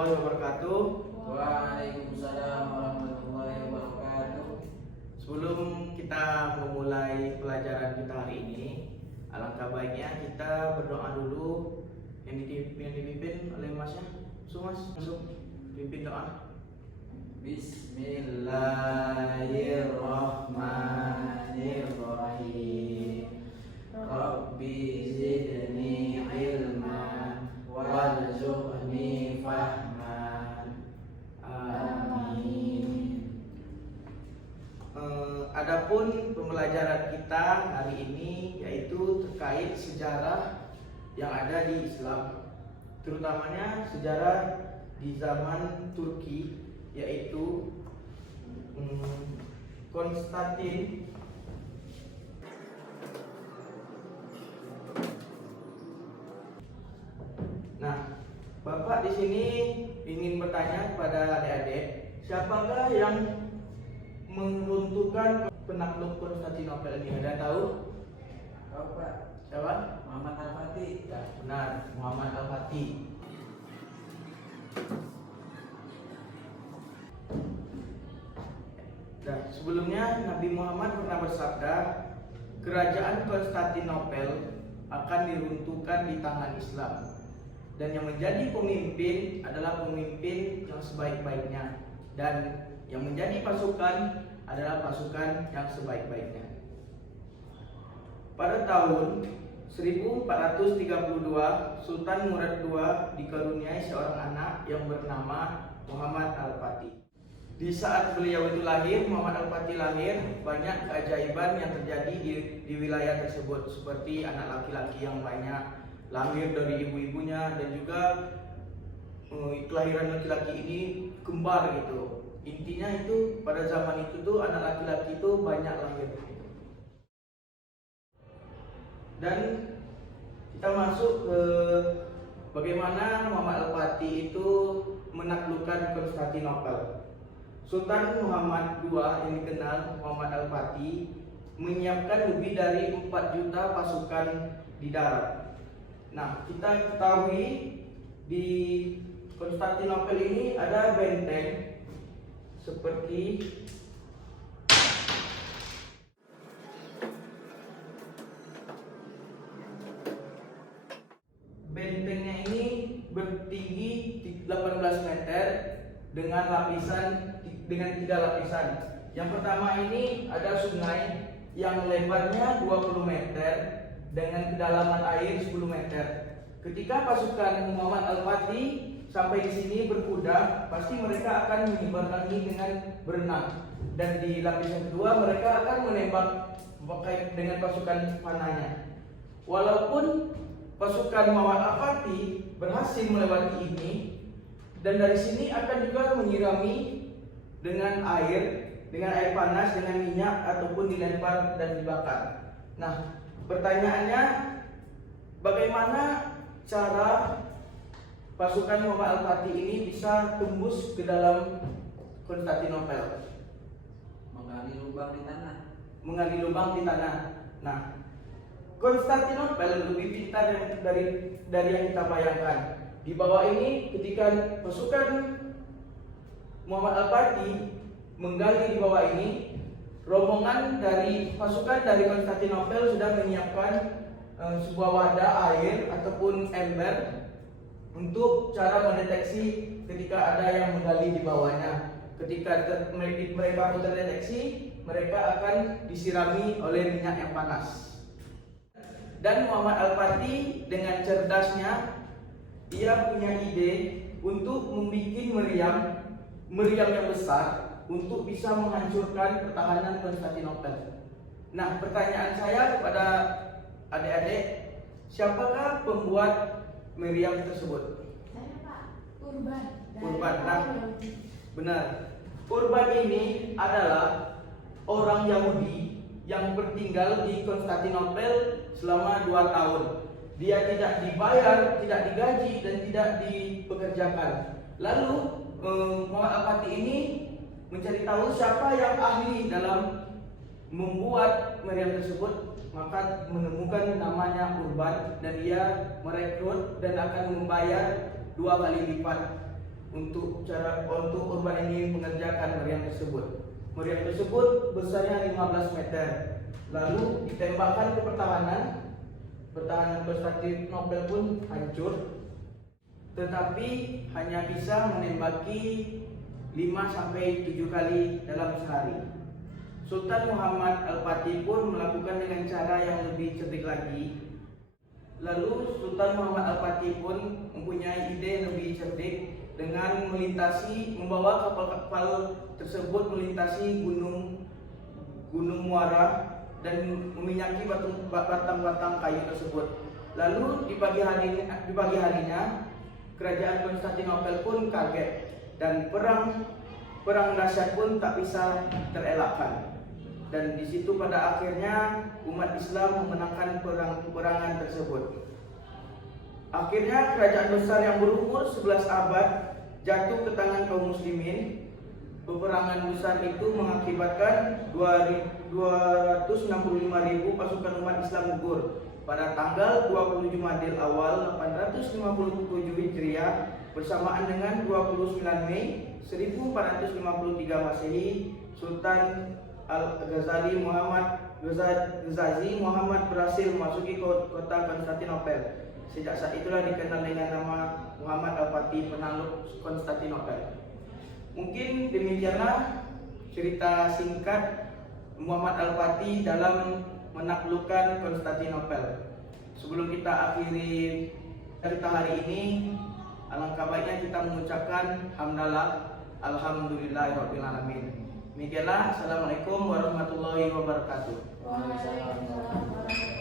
warahmatullahi wabarakatuh. Waalaikumsalam warahmatullahi wabarakatuh. Sebelum kita memulai pelajaran kita hari ini, alangkah baiknya kita berdoa dulu yang dipimpin oleh Masnya. Masuk pimpin doa. Bismillahirrahmanirrahim. Rabbi zidni ilman warzuqni fahman. Amin. Adapun pembelajaran kita hari ini yaitu terkait sejarah yang ada di Islam, terutamanya sejarah di zaman Turki, yaitu Konstantin. Nah, Bapak di sini ingin bertanya kepada adik-adik, siapakah yang meruntuhkan penakluk Konstantinopel ini? Ada tahu? Tahu Pak? Siapa? Muhammad Al-Fatih. Ya, benar, Muhammad Al-Fatih. Nah, sebelumnya Nabi Muhammad pernah bersabda, kerajaan Konstantinopel akan diruntuhkan di tangan Islam, dan yang menjadi pemimpin adalah pemimpin yang sebaik-baiknya, dan yang menjadi pasukan adalah pasukan yang sebaik-baiknya. Pada tahun 1432, Sultan Murad II dikaruniai seorang anak yang bernama Muhammad Al-Fatih. Di saat beliau itu lahir, Muhammad Al-Fatih lahir, banyak keajaiban yang terjadi di wilayah tersebut, seperti anak laki-laki yang banyak lahir dari ibu-ibunya, dan juga kelahiran laki-laki ini kembar gitu. Intinya itu pada zaman itu tuh anak laki-laki itu banyak lahir. Dan kita masuk ke bagaimana Muhammad Al-Fatih itu menaklukkan Konstantinopel. Sultan Muhammad II yang dikenal Muhammad Al-Fatih menyiapkan lebih dari 4 juta pasukan di darat. Nah, kita ketahui di Konstantinopel ini ada benteng seperti bentengnya ini bertinggi 18 meter dengan 3 lapisan. Yang pertama ini ada sungai yang lebarnya 20 meter dengan kedalaman air 10 meter. Ketika pasukan Muhammad Al-Fatih sampai di sini berkuda, pasti mereka akan menyeberangi dengan berenang. Dan di lapisan kedua mereka akan menembak dengan pasukan panahnya. Walaupun pasukan Muhammad Al-Fatih berhasil melewati ini, dan dari sini akan juga menyirami dengan air panas, dengan minyak, ataupun dilempar dan dibakar. Nah, pertanyaannya, bagaimana cara pasukan Muhammad Al-Fatih ini bisa tembus ke dalam Konstantinopel? Menggali lubang di tanah. Menggali lubang di tanah. Nah, Konstantinopel lebih pintar dari yang kita bayangkan. Di bawah ini, ketika pasukan Muhammad Al-Fatih menggali di bawah ini, rombongan dari pasukan dari Konstantinopel sudah menyiapkan sebuah wadah air ataupun ember untuk cara mendeteksi ketika ada yang menggali di bawahnya. Ketika mereka pun terdeteksi, mereka akan disirami oleh minyak yang panas. Dan Muhammad Al-Fatih dengan cerdasnya, dia punya ide untuk membuat meriam yang besar untuk bisa menghancurkan pertahanan Konstantinopel. Nah, pertanyaan saya kepada adik-adik, siapakah pembuat meriam tersebut? Saya Pak, Urban. Urban. Nah, benar. Urban ini adalah orang Yahudi yang bertinggal di Konstantinopel selama 2 tahun. Dia tidak dibayar, tidak digaji, dan tidak dipekerjakan. Lalu Muhammad Al-Fatih ini mencari tahu siapa yang ahli dalam membuat meriam tersebut, maka menemukan namanya Urban, dan dia merekrut dan akan membayar 2 kali lipat untuk Urban ini mengerjakan meriam tersebut. Meriam tersebut besarnya 15 meter. Lalu ditembakkan ke pertahanan Konstantinopel pun hancur, tetapi hanya bisa menembaki 5-7 kali dalam sehari. Sultan Muhammad Al-Fatih pun melakukan dengan cara yang lebih cerdik lagi. Lalu Sultan Muhammad Al-Fatih pun mempunyai ide lebih cerdik dengan membawa kapal-kapal tersebut melintasi gunung muara dan meminyaki batang-batang kayu tersebut. Lalu di pagi harinya kerajaan Konstantinopel pun kaget dan perang dahsyat pun tak bisa terelakkan. Dan di situ pada akhirnya umat Islam memenangkan peperangan tersebut. Akhirnya kerajaan besar yang berumur 11 abad jatuh ke tangan kaum muslimin. Peperangan besar itu mengakibatkan 265.000 pasukan umat Islam gugur pada tanggal 20 Jumadil awal 857 Hijriah bersamaan dengan 29 Mei 1453 Masehi. Sultan Al-Ghazazi Muhammad berhasil memasuki kota Konstantinopel. Sejak saat itulah dikenal dengan nama Muhammad Al-Fatih, penakluk Konstantinopel. Mungkin demikianlah cerita singkat Muhammad Al-Fatih dalam menaklukkan Konstantinopel. Sebelum kita akhiri cerita hari ini, alangkah baiknya kita mengucapkan hamdalah alhamdulillahirabbil alamin. Demikianlah, assalamualaikum warahmatullahi wabarakatuh. Waalaikumsalam warahmatullahi wabarakatuh.